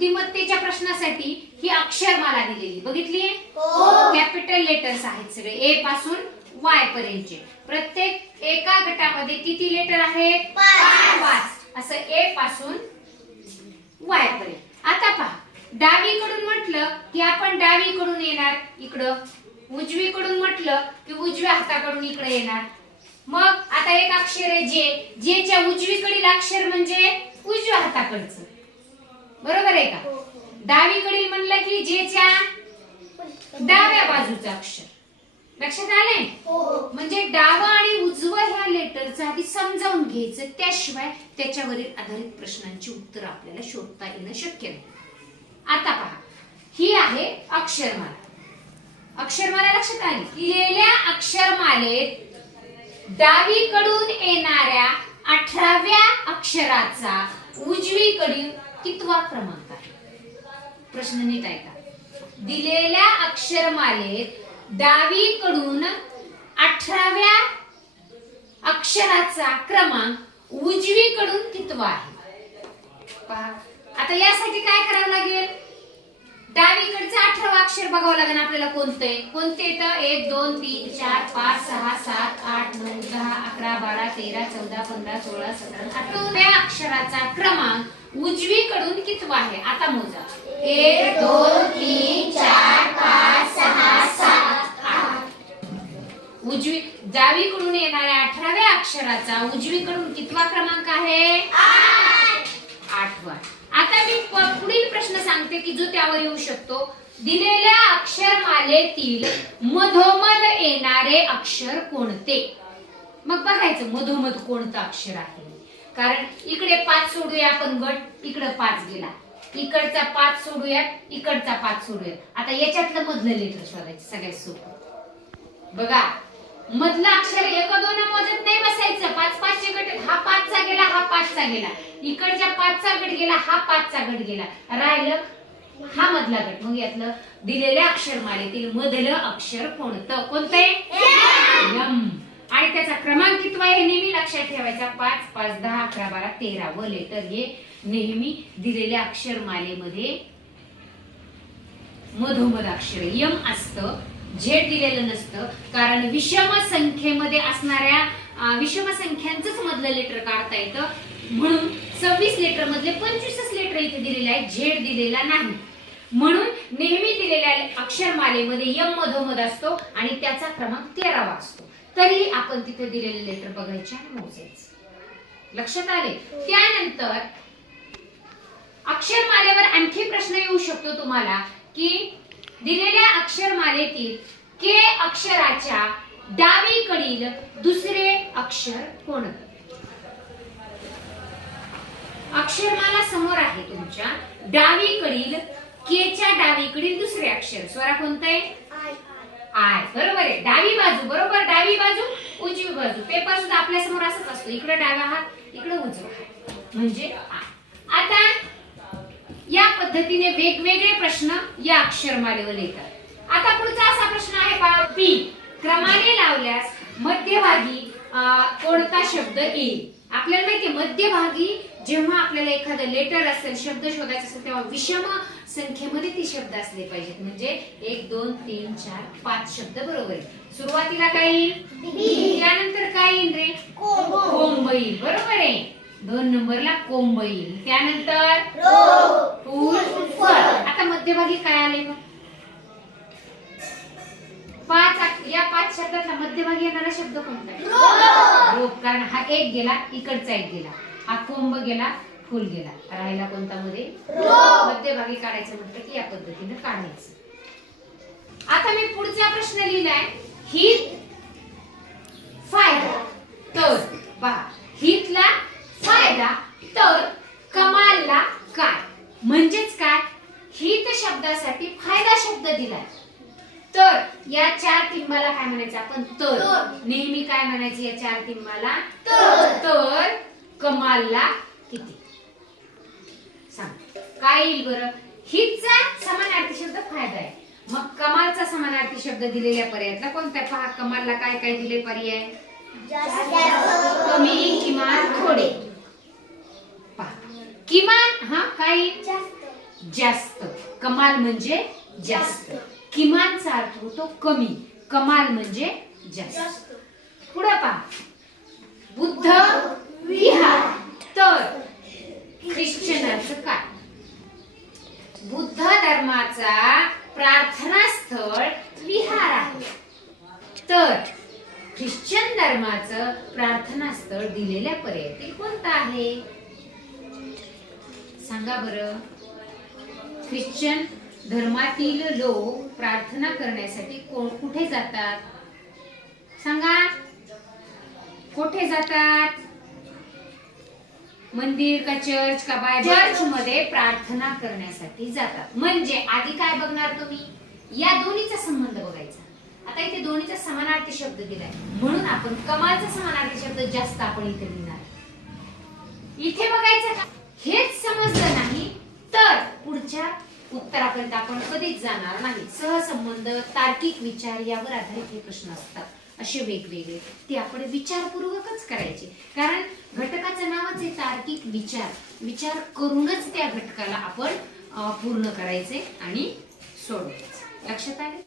बुद्धिमत्तेच्या प्रश्नासाठी ही अक्षरमाला दिलेली. बघितली हो. कॅपिटल लेटर्स आहेत सगळे. ए पासून वाय पर्यंतचे. प्रत्येक एका गटामध्ये किती लेटर आहेत. पाच. असं ए पासून वाय पर्यंत. आता पहा. डावीकडून म्हटलं की आपण डावीकडून येणार इकडं. उजवीकडून म्हटलं की उजव्या हाताकडून इकडे येणार. मग आता एक अक्षर आहे जे जेच्या उजवीकडील अक्षर म्हणजे उजव्या हाताकडचं. बरोबर आहे का? डावीकडील म्हणलं की जेच्या डाव्या बाजूचं अक्षर. लक्षात आलंय? म्हणजे डावं आणि उजवं ह्या लेटरचं आधी समजावून घ्यायचं त्याशिवाय त्याच्यावरील आधारित प्रश्नांची उत्तर आपल्याला शोधता येणं शक्य नाही. आता पहा. ही आहे अक्षरमाला. अक्षरमाला लक्षात आली? लिहिलेल्या अक्षरमालेत डावीकडून येणाऱ्या अठराव्या अक्षराचा उजवीकडील कितवा क्रमांक आहे. प्रश्न नीट ऐका दिलेल्या अक्षरमालेत डावीकडून अठराव्या अक्षराचा क्रमांक उजवीकडून कितवा आहे. पहा. आता यासाठी काय करावं लागेल? डावीकडचं अठरावा अक्षर बघावं लागेल आपल्याला कोणते कोणते? येतं एक दोन तीन चार पाच सहा सात आठ नऊ दहा अकरा बारा तेरा चौदा पंधरा सोळा सतरा अठराव्या अक्षराचा क्रमांक उजवीकडून कितवा आहे? आता मोजा. एक दोन तीन चार पाच सहा सात आठ. उजवी डावीकडून येणाऱ्या अठराव्या अक्षराचा उजवीकडून कितवा क्रमांक आहे? आठवा. आता मी पुढील प्रश्न सांगते की जो त्यावर येऊ शकतो. दिलेल्या अक्षरमालेतील मधोमध येणारे अक्षर कोणते? मग बघायचं मधोमध कोणतं अक्षर आहे? कारण इकडे पाच सोडूया आपण गट इकडे पाच गेला. इकडचा पाच सोडूया इकडचा पाच सोडूया. आता याच्यातलं मधलं लेटर शोधायचं सगळ्यात सोपं. बघा मधलं अक्षर एक दोन मोजत नाही बसायचं. पाच पाचशे गट हा पाचचा गेला हा पाचचा गेला. इकडच्या पाचचा गट गेला हा पाचचा गट गेला. राहिलं हा मधला गट. मग यातलं दिलेल्या अक्षरमालेतील मधलं अक्षर कोणतं? कोणतं त्याचा क्रमांक कितवा आहे हे नेहमी लक्षात ठेवायचा. पाच पाच दहा अकरा बारा तेरा व लेटर हे नेहमी दिलेल्या अक्षरमालेमध्ये. मधोमध अक्षर. यम असतं झेड दिलेलं नसतं कारण विषम संख्येमध्ये असणाऱ्या विषम संख्यांचंच मधलं लेटर काढता येतं. म्हणून सव्वीस लेटर मधले पंचवीसच लेटर इथे दिलेले आहे झेड दिलेला नाही. म्हणून नेहमी दिलेल्या अक्षरमालेमध्ये यम मधोमध असतो आणि त्याचा क्रमांक तेरावा असतो. तरी आपण तिथे दिलेले लेटर बघायचे आणि मोजायचे. लक्षात आले? त्यानंतर अक्षरमालेवर आणखी प्रश्न येऊ शकतो तुम्हाला की दिलेल्या अक्षरमालेतील के अक्षराच्या डावीकडील दुसरे अक्षर कोणतं? अक्षरमाला समोर आहे तुमच्या. डावीकडील केच्या डावीकडील दुसरे अक्षर. स्वरा कोणतं आहे? आय. बरोबर आहे. डावी बाजू बरोबर? डावी बाजू उजवी बाजू. पेपर सुद्धा आपल्यासमोर असंच असतो. इकडे डावा हात इकडे उजवा हात. म्हणजे आता या पद्धतीने वेगवेगळे प्रश्न या अक्षरमालेवर येतात. आता पुढचा असा प्रश्न आहे पहा. बी क्रमाने लावल्यास मध्यभागी कोणता शब्द येईल? आपल्याला माहितीये मध्यभागी जेव्हा आपल्याला एखादं लेटर असेल शब्द शोधायचा असेल तेव्हा विषम संख्येमध्ये ती शब्द असले पाहिजेत. म्हणजे एक दोन तीन चार पाच शब्द बरोबर आहे सुरुवातीला काय येईल? त्यानंतर काय येईल रे? कोंब येईल बरोबर आहे. दोन नंबरला कोंब येईल त्यानंतर फूल. आता मध्यभागी काय आले? मग पाच या पाच शब्दातला मध्यभागी येणारा शब्द कोणता आहे? रोप कारण हा एक गेला इकडचा एक गेला. हा कोंब गेला फुल गेला. राहिला कोणता मध्ये? मध्यभागी काढायचं म्हटलं की या पद्धतीने काढायचं. आता मी पुढचा प्रश्न लिहिलाय. ही फायदा तर पहा. हितला फायदा तर कमालला काय? म्हणजेच काय? हित शब्दासाठी फायदा शब्द दिलाय. तर या चार टिंबाला काय म्हणायचं आपण? तर. तर. नेहमी काय म्हणायचं या चार टिंबाला? तर. कमालला किती? सांग. काय येईल बरं? हिचा समानार्थी शब्द फायदा आहे. मग कमालचा समानार्थी शब्द दिलेल्या पर्यायातला कोणता? पहा कमालला काय काय दिले पर्याय? कमी किमान थोडे. पहा. किमान हा काय जास्त. कमाल म्हणजे जास्त. किमानचा अर्थ होतो कमी. कमाल म्हणजे जास्त. पुढे पहा बुद्ध विहार तर ख्रिश्चनाचं काय बुद्ध धर्माचा प्रार्थना स्थळ विहार आहे तर ख्रिश्चन धर्माचं प्रार्थना स्थळ दिलेल्या पर्यायातील कोणतं आहे? सांगा बरं. ख्रिश्चन धर्मातील लोक प्रार्थना करण्यासाठी कुठे जातात? सांगा. कुठे जातात? मंदिर का चर्च का बाय चर्च मध्ये प्रार्थना करण्यासाठी जातात. म्हणजे आधी काय बघणार तुम्ही? या दोन्हीचा संबंध बघायचा. आता इथे दोन्हीचा समानार्थी शब्द दिलाय. म्हणून आपण कमालचा समानार्थी शब्द जास्त आपण इथे लिहिणार. इथे बघायचं का? हेच समजलं नाही तर पुढच्या उत्तरापर्यंत आपण कधीच जाणार नाही. सहसंबंध तार्किक विचार यावर आधारित हे प्रश्न असतात. असे वेगवेगळे. ते आपण विचारपूर्वकच करायचे. कारण घटकाचं नावच आहे तार्किक विचार. विचार करूनच त्या घटकाला आपण पूर्ण करायचे आणि सोडवायचे. लक्षात आले?